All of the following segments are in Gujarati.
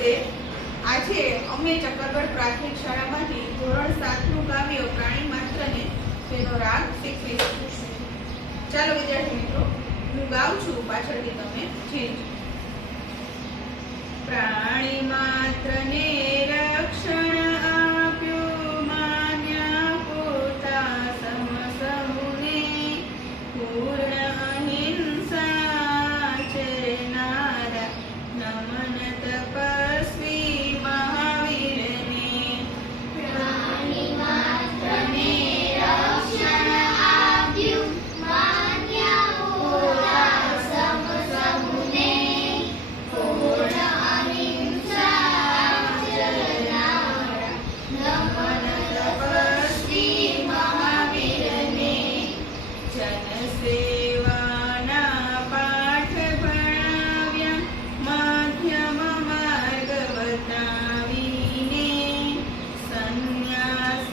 નમસ્તે। આજે અમે ચક્કરગઢ પ્રાથમિક શાળામાંથી ધોરણ 7 નું કાવ્ય પ્રાણી માત્રને તેનો રાગ શીખવીશું। ચાલો વિદ્યાર્થી મિત્રો, હું ગાઉં છું, પાછળથી તમે ઝીલજો। પ્રાણી માત્રને રક્ષણ આપ્યું, માન્યા પોતા સમ સહુને, પૂર્ણ અહિંસા ચરનારા, નમન તપસ્વી મહાવીરને। પ્રાણી માત્રને રક્ષણ આપ્યું, માન્યા પોતા સમ સહુને, પૂર્ણ અહિંસા ચરનારા, નમન તપસ્વી મહાવીરને। જનસેવાના પાઠ ભણાવ્યા, મધ્યમ માર્ગ બતાવીને, સંન્યાસીનો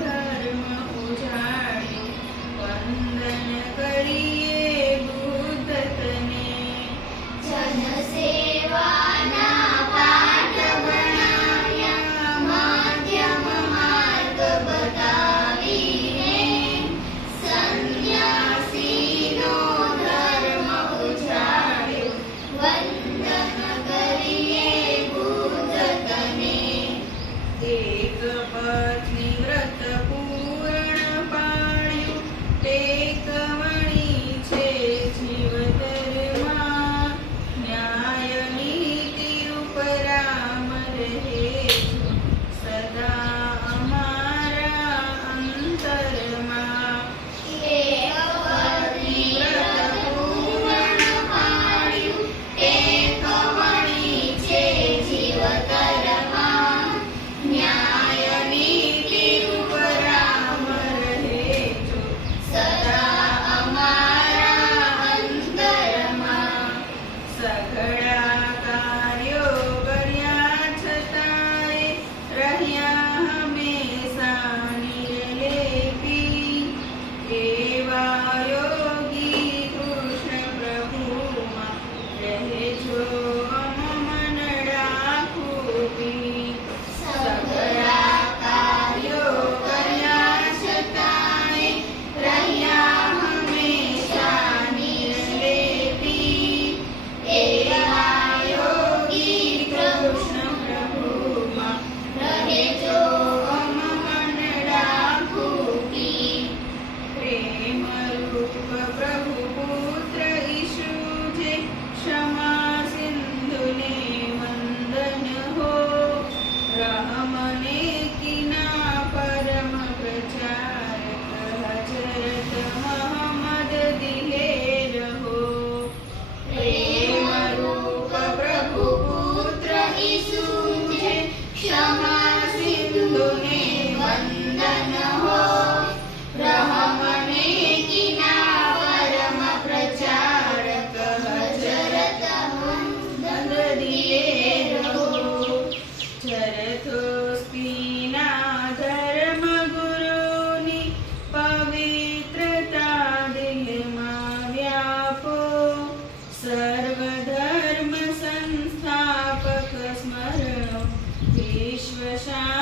ધર્મ ઉજાડ્યો, વંદન કરીએ બુદ્ધ તને। જનસેવાના પાઠ ભણાવ્યા, મધ્યમ માર્ગ બતાવીને, સંન્યાસીનો ધર્મ ઉજાડ્યો, વંદન કરીએ બુદ્ધ તને। એક પત્ની વ્રત પૂર્ણ પાળ્યું, ટેકવણી છે જીવતરમાં, ન્યાય નીતિ ઉપરામ રહે છો, સદા અમારા અંતરમાં। એક પત્ની વ્રત પૂર્ણ પાળ્યું, ટેકવણી છે જીવતરમાં, ન્યાય નીતિ ઉપરામ રહે છો, સદા અમારા અંતરમાં। સઘળા કાર્યો કર્યા છતાંય રહ્યા હંમેશા નિર્લેપી, એવા યોગી કૃષ્ણ પ્રભુમાં રહેજો મનડા ખૂબી। સઘળા કાર્યો કર્યા છતાંય રહ્યા હંમેશા નિર્લેપી, એવા યોગી કૃષ્ણ પ્રભુમાં રહેજો મનડા ખૂબી। પ્રેમ રૂપ પ્રભુ પુત્ર ઈશુ જે, ક્ષમા સિંધુને વંદન હો, રહમને કિના પરમ પ્રચારક, હજરત મોહમ્મદ દિલે રહો। પ્રેમ રૂપ પ્રભુ પુત્ર ઈસુ જે, ક્ષમા સિંધુને વંદન હો, રહમને કિના પરમ પ્રચારક, હજરત મોહમ્મદ દિલે રહો। જરથોસ્તીના ધર્મ ગુરુની પવિત્રતા દિલમાં વ્યાપો, સર્વધર્મ સંસ્થાપક સ્મરણો, વિશ્વ શાંતિ